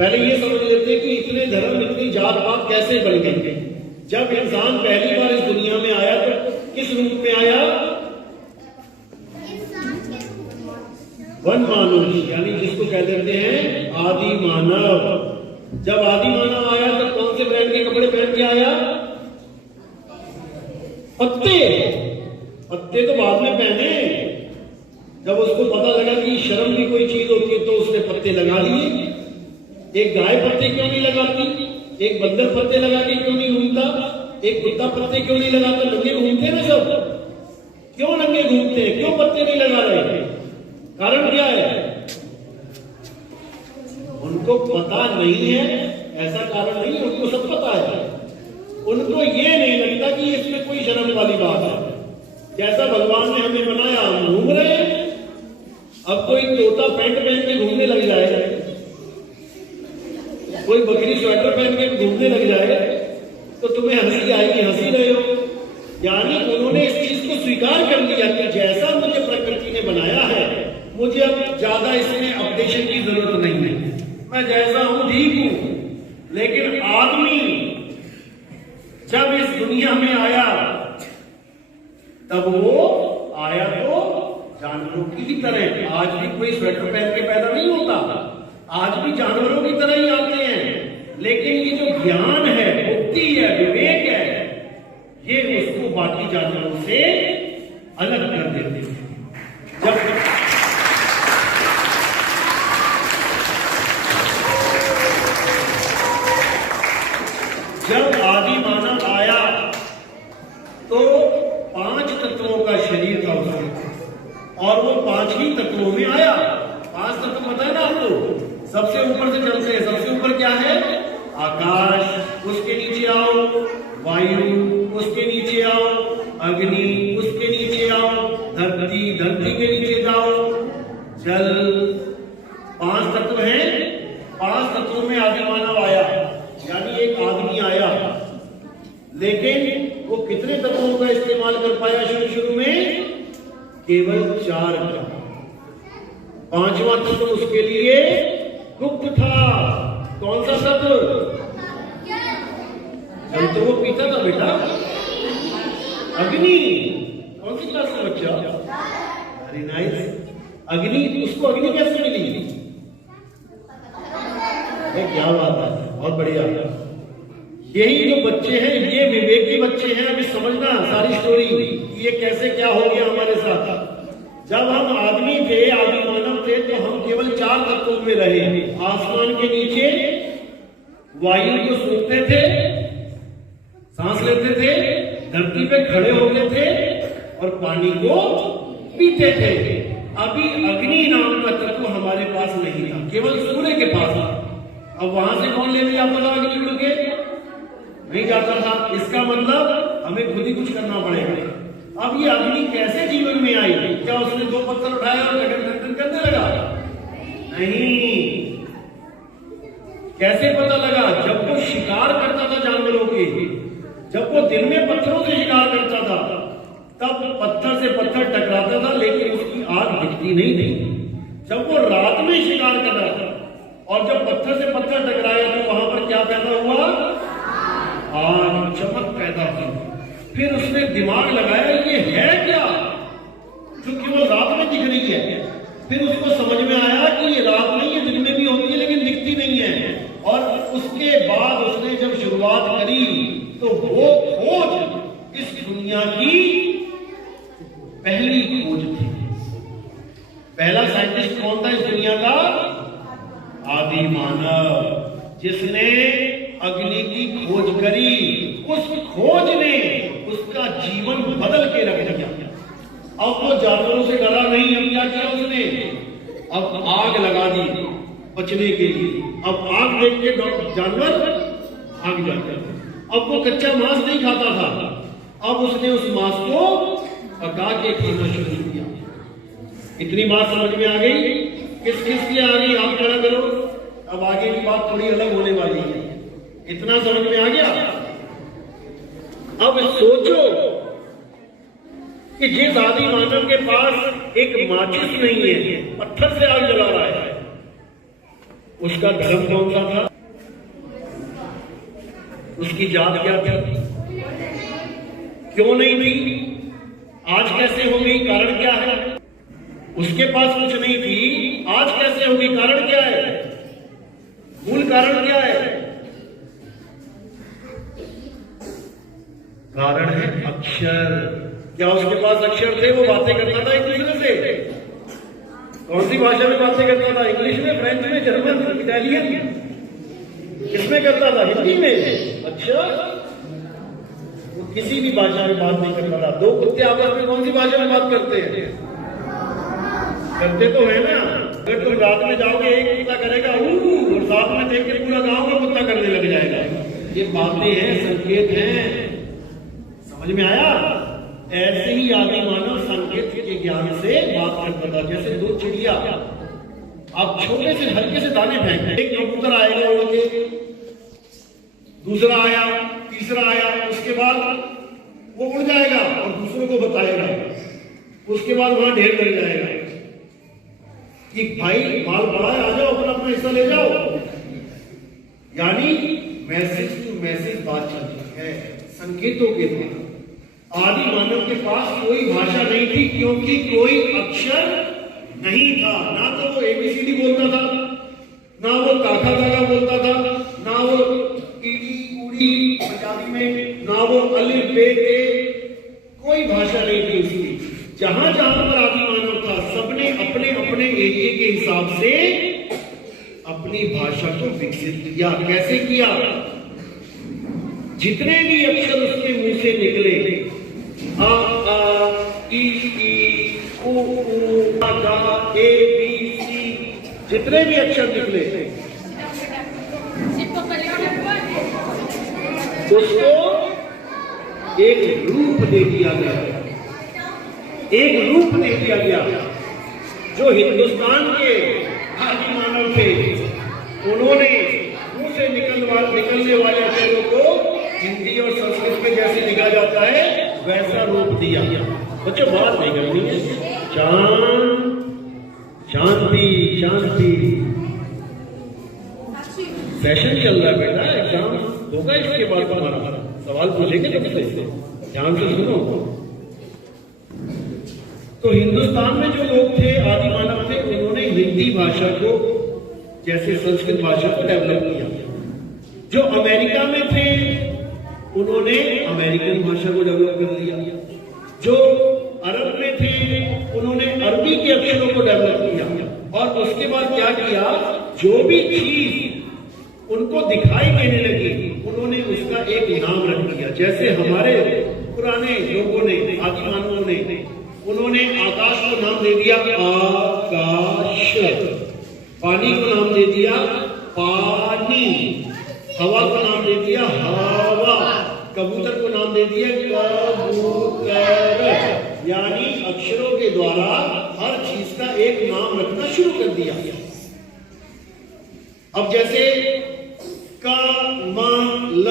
पहले ये समझ लेते कि इतने धर्म इतनी जात पात कैसे बन गए। जब इंसान पहली बार इस दुनिया में आया तो किस रूप में आया? वन मानुष, यानी जिसको कह देते हैं आदि मानव। जब आदि मानव आया तो कौन से ब्रांड के कपड़े पहन के आया? पत्ते। पत्ते तो बाद में पहने। जब उसको पता लगा कि शर्म की कोई चीज होती है तो उसने पत्ते लगा लिए। एक गाय पत्ते क्यों नहीं लगाती? एक बंदर पत्ते लगा के क्यों नहीं घूमता? एक कुत्ता पत्ते क्यों नहीं लगाता? नंगे घूमते ना सब। क्यों नंगे घूमते हैं? क्यों पत्ते नहीं लगा रहे? कारण क्या है? उनको पता नहीं है, ऐसा कारण नहीं है, उनको सब पता है। उनको ये नहीं लगता कि इसमें कोई शर्म वाली बात है। जैसा भगवान ने हमें बनाया हम घूम रहे हैं। अब कोई तोता पैंट पहन के घूमने लग जाए, कोई बकरी स्वेटर पहन के घूमने लग जाए तो तुम्हें हंसी आएगी, हंसी रहे हो। यानी उन्होंने इस चीज को स्वीकार कर लिया कि जैसा मुझे प्रकृति ने बनाया है, मुझे अब ज्यादा इसमें अपडेशन की जरूरत नहीं है, मैं जैसा हूं ठीक हूं। लेकिन आदमी जब इस दुनिया में आया तब वो आया तो जानवरों की तरह। आज भी कोई स्वेटर पहन के पैदा नहीं होता, आज भी जानवरों की तरह ही आते हैं। लेकिन ये जो ज्ञान है, बुद्धि है, विवेक है, ये उसको बाकी जानवरों से अलग कर देते हैं। जब आदि मानव आया तो 5 तत्वों का शरीर था उसमें, और वो 5 ही तत्वों में आया। 5 तत्व पता है ना आपको? सबसे ऊपर से चलते हैं। सबसे ऊपर क्या है? आकाश, उसके नीचे आओ वायु, उसके नीचे आओ अग्नि, उसके नीचे आओ धरती, धरती के नीचे जाओ जल। 5 तत्व हैं। 5 तत्वों में आदि मानव आया, यानी एक आदमी आया। लेकिन वो कितने तत्वों का इस्तेमाल कर पाया? शुरू में केवल 4 का। 5वां तत्व उसके लिए गुप्त था। कौन सा तत्व? जल तो वो पीता था बेटा। अग्नि। कौन सी क्लास का बच्चा? Very nice. अग्नि, उसको अग्नि कैसे मिली? क्या बात है, बहुत बढ़िया। यही जो बच्चे हैं ये विवेकी बच्चे हैं। अभी समझना सारी स्टोरी, ये कैसे क्या हो गया हमारे साथ। जब हम आदमी थे, आदि मानव थे, तो हम केवल 4 तत्वों में रहे। आसमान के नीचे वायु को सूंघते थे, सांस लेते थे, धरती पे खड़े होते थे और पानी को पीते थे। अभी अग्नि नाम का तत्व हमारे पास नहीं था, केवल सूर्य के पास था। अब वहां से कौन लेने जाता था अग्नि उड़ के? नहीं जाता था। इसका मतलब हमें खुद ही कुछ करना पड़ेगा। अब ये अग्नि कैसे जीवन में आई? क्या उसने 2 पत्थर उठाया और गठन करने लगा? नहीं। कैसे पता लगा? जब वो शिकार करता था जानवरों के, जब वो दिन में पत्थरों से शिकार करता था, तब पत्थर से पत्थर टकराता था, लेकिन उसकी आग दिखती नहीं थी। जब वो रात में शिकार कर रहा था और जब पत्थर से पत्थर टकराया तो वहां पर क्या पैदा हुआ? आग, चमक पैदा हुई। फिर उसने दिमाग लगाया ये है क्या जो केवल रात में दिख रही है। फिर उसको समझ में आया कि ये रात नहीं है, दिन में भी होती है लेकिन दिखती नहीं है। और उसके बाद उसने जब शुरुआत करी तो वो खोज इस दुनिया की पहली खोज थी। पहला साइंटिस्ट कौन था इस दुनिया का? आदि मानव, जिसने अग्नि की खोज करी। उस खोज ने उसका जीवन बदल के रख दिया। अब वो जानवरों से डरा नहीं। अब क्या किया उसने? अब आग लगा दी बचने के लिए। अब आग देख के जानवर भाग जाते। अब वो कच्चा मांस नहीं खाता था, अब उसने उस मांस को पका के खाना शुरू किया। इतनी बात समझ में आ गई? किस किस लिए आ गई? आप खड़ा करो। अब आगे की बात थोड़ी अलग होने वाली है। इतना समझ में आ गया? अब सोचो कि जिस आदि मानव के पास एक माचिस नहीं है, पत्थर से आग जला रहा है, उसका धर्म कौन सा था, उसकी जात क्या थी, क्यों नहीं थी, आज कैसे हो गई, कारण क्या है। उसके पास कुछ नहीं थी, आज कैसे होगी, कारण क्या है, मूल कारण क्या है। कारण है अक्षर। क्या उसके पास अक्षर थे, वो बातें करता था एक दूसरे से। कौन सी भाषा में बातें करता था, इंग्लिश में, फ्रेंच में, जर्मन, इटालियन, किसमें करता था, हिंदी में। अच्छा, वो किसी भी भाषा में बात नहीं करता था। दो कुत्ते आपस में कौन सी भाषा में बात करते हैं, करते तो है ना। अगर तुम रात में जाओगे एक कुत्ता करेगा और साथ में देख के पूरा गांव में कुत्ता करने लग जाएगा। ये बातें हैं, संकेत हैं, समझ में आया। ऐसे ही आदि मानव संकेत के ज्ञान से बात करता था। जैसे दो चिड़िया, आप छोटे से हल्के से दाने फेंकते, एक कबूतर आएगा उड़ के, दूसरा आया, तीसरा आया, उसके बाद वो उड़ जाएगा और दूसरों को बताएगा, उसके बाद वहां ढेर लग जाएगा कि भाई माल पड़ा है, आ जाओ, अपना अपना हिस्सा ले जाओ। यानी मैसेज टू मैसेज बात चलती है संकेतों के द्वारा। आदि मानव के पास कोई भाषा नहीं थी, क्योंकि कोई अक्षर नहीं था। ना तो वो एबीसीडी बोलता था, ना वो काका काका बोलता था, ना वो ईडी उड़ी पंजाबी में, ना वो अलिफ बे टे, कोई भाषा नहीं थी उसकी। जहां जहां पर आदि मानव था, सबने अपने अपने एरिया के हिसाब से अपनी भाषा को विकसित किया। कैसे किया, जितने भी अक्षर उसके मुंह से निकले, आ ई उ आ ए बी सी, जितने भी अक्षर निकले उसको एक रूप दे दिया गया, एक रूप दे दिया गया। जो हिंदुस्तान के आदि मानव थे, उन्होंने मुंह से निकलने वाले अक्षरों को हिंदी और संस्कृत में जैसे लिखा जाता है वैसा रूप दिया। बच्चों बात नहीं करनी है, शांति शांति। सेशन चल रहा है बेटा, एग्जाम होगा इसके बाद तुम्हारा, सवाल पूछेंगे तुमसे, ध्यान से सुनो। तो हिंदुस्तान में जो लोग थे, आदि मानव थे, उन्होंने हिंदी भाषा को जैसे संस्कृत भाषा को डेवलप किया। जो अमेरिका में थे उन्होंने अमेरिकन भाषा को डेवलप कर लिया। जो अरब में थे उन्होंने अरबी के अक्षरों को डेवलप किया। और उसके बाद क्या किया, जो भी चीज उनको दिखाई देने लगी उन्होंने उसका एक नाम रख दिया। जैसे हमारे पुराने लोगों ने, आदि मानवों ने, उन्होंने आकाश को नाम दे दिया आकाश, पानी को नाम दे दिया पानी, हवा को नाम दे दिया हवा, कबूतर को नाम दे दिया कबूतर। यानी अक्षरों के द्वारा हर चीज का एक नाम रखना शुरू कर दिया। अब जैसे का, मा, ल,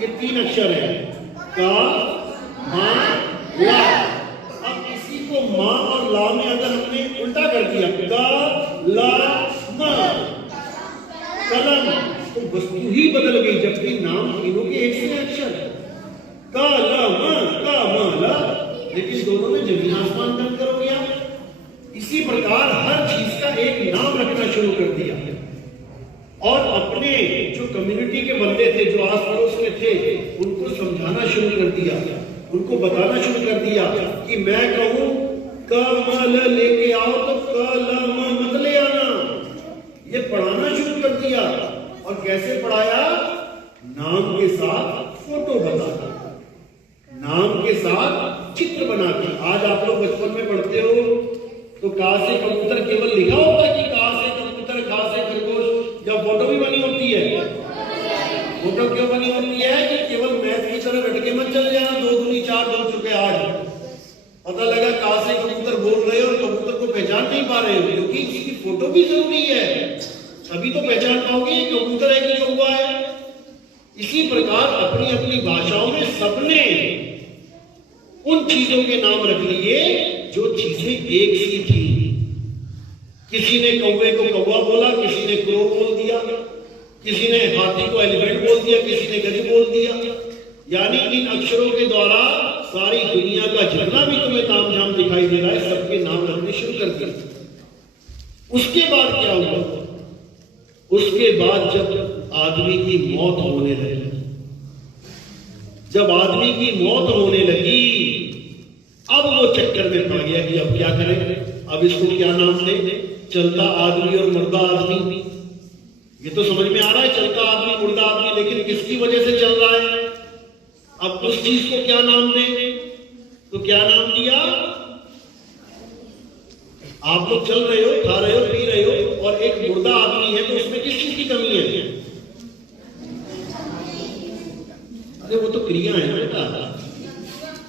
ये तीन अक्षर है, का, मा, ला। अब इसी को मां और ला में अगर हमने उल्टा कर दिया, का, ला, मा, कलम, तो वस्तु ही बदल गई, जबकि नाम तीनों के एक से अक्षर है, का, ला, मा, का, मा, ला, लेकिन दोनों में जमीन आसमान का अंतर हो गया। इसी प्रकार हर चीज का एक नाम रखना शुरू कर दिया और अपने जो कम्युनिटी के बंदे थे, जो आस पड़ोस में थे, उनको समझाना शुरू कर दिया, उनको बताना शुरू कर दिया कि मैं कहूं कमल लेके आओ तो कलम मत ले आना। ये पढ़ाना शुरू कर दिया। और कैसे पढ़ाया, नाम के साथ फोटो बताता, नाम के साथ चित्र बना के। आज आप लोग बचपन में पढ़ते हो तो का से कबूतर केवल लिखा होता है कि का से कबूतर, खा से खरगोश, जब फोटो भी बनी होती है। फोटो क्यों बनी होती है कि केवल मैथ की तरह रट के मत चले जाना, 2 दूनी 4 2 चुके 8, पता लगा का से कबूतर बोल रहे हो और कबूतर को पहचान नहीं पा रहे हो, क्योंकि इसकी फोटो भी जरूरी है, तभी तो पहचान पाओगे कबूतर है कि कौवा है। इसी प्रकार अपनी अपनी भाषाओं में सबने उन चीजों के नाम रख लिए जो चीजें एक सी थी। किसी ने कौवे को कौवा बोला, किसी ने क्रो बोल दिया, किसी ने हाथी को एलिफेंट बोल दिया, किसी ने गधी बोल दिया। यानी इन अक्षरों के द्वारा सारी दुनिया का जितना भी तुम्हें तामझाम दिखाई दे रहा है सबके नाम रखने शुरू कर दिए। उसके बाद क्या हुआ? उसके बाद जब आदमी की मौत होने लगी, जब आदमी की मौत होने लगी, अब वो चक्कर में पड़ गया कि अब क्या करें, अब इसको क्या नाम दें? चलता आदमी और मुर्दा आदमी। ये तो समझ में आ रहा है, चलता आदमी मुर्दा आदमी, लेकिन किसकी वजह से चल रहा है? अब उस चीज को क्या नाम दें? तो क्या नाम दिया? आप लोग चल रहे हो, खा रहे हो, पी रहे हो, और एक मुर्दा आदमी है, तो उसमें किस चीज की कमी है? अरे वो तो क्रिया है ना बेटा।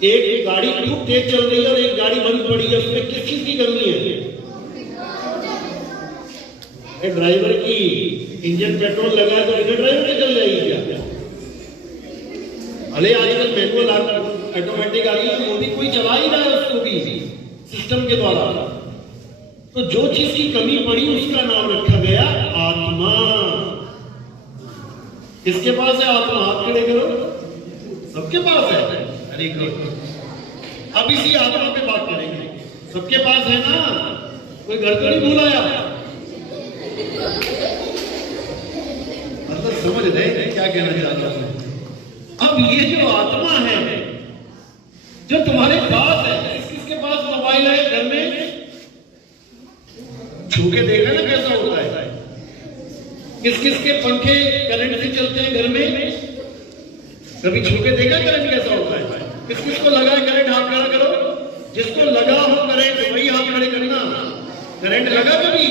एक गाड़ी खूब तेज चल रही है और एक गाड़ी बंद पड़ी है, उसमें किस चीज की कमी है? ड्राइवर की इंजन पेट्रोल लगा है तो बिना ड्राइवर के चल जाएगी क्या? अरे आजकल मैनुअल ऑटोमेटिक आ गई, वो भी कोई चला ही रहा है उसको भी सिस्टम के द्वारा। तो जो चीज की कमी पड़ी उसका नाम रखा गया आत्मा। किसके पास है आत्मा? हाथ खड़े करो। सबके पास है। अरे अब इसी आत्मा पे बात करेंगे। सबके पास है ना? कोई घर तो नहीं भूल आया? मतलब समझ रहे क्या कहना चाहता हूं? अब ये जो आत्मा है जो तुम्हारे पास है, किसके पास मोबाइल है घर में? छू के देखा ना कैसा होता है? किस किस के पंखे करंट से चलते हैं घर में? कभी छू के देखा करंट कैसा होता है? किस किस को लगा है करंट? हाथ खड़ा करो। जिसको लगा हो करंट वही हाथ खड़े करना। करंट लगा कभी?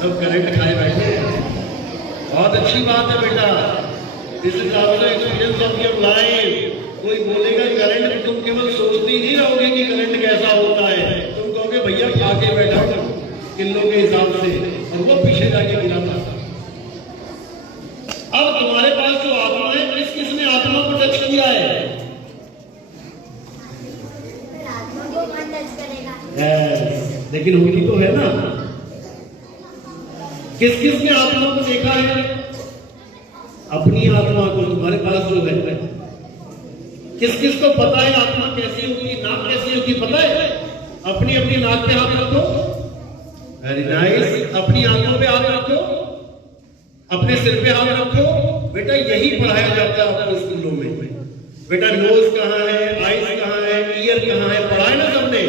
सब करंट खाए बैठे। बहुत अच्छी बात है बेटा। This is also experience of your life. कोई बोलेगा करंट, तुम केवल सोचते ही नहीं रहोगे कि करंट कैसा होता है, तुम कहोगे भैया खा के बैठा किलो के हिसाब से, और वो पीछे जाके गिरा था। अब तुम्हारे पास जो आत्मा है, किस किसने आत्मा को टच किया है? लेकिन होती तो है ना। किस किसने आत्मा को देखा है? अपनी आत्मा को। तुम्हारे पास जो है, किस किस को पता है आत्मा कैसी होगी, नाक कैसी होगी? पता है? अपनी अपनी नाक पे हाथ रखो। Very nice. अपनी आंखों पे हाथ रखो, अपने सिर पे हाथ रखो। बेटा यही पढ़ाया जाता है आपको स्कूलों में। बेटा नोज कहाँ है, आईज कहाँ है, ईयर कहाँ है, पढ़ा है ना सबने।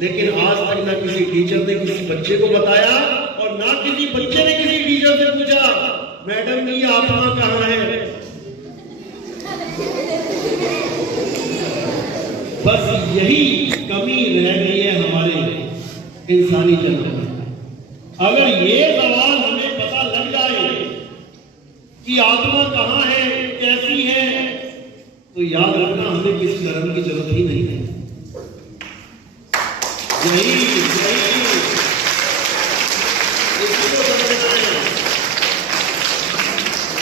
लेकिन आज तक ना किसी टीचर ने किसी बच्चे को बताया, और ना किसी बच्चे ने किसी टीचर से पूछा मैडम ये आत्मा कहाँ है। बस यही कमी रह गई है हमारे इंसानी जन्म में। अगर ये सवाल हमें पता लग जाए कि आत्मा कहाँ है, कैसी है, तो याद रखना हमें किसी धर्म की जरूरत ही नहीं है। यही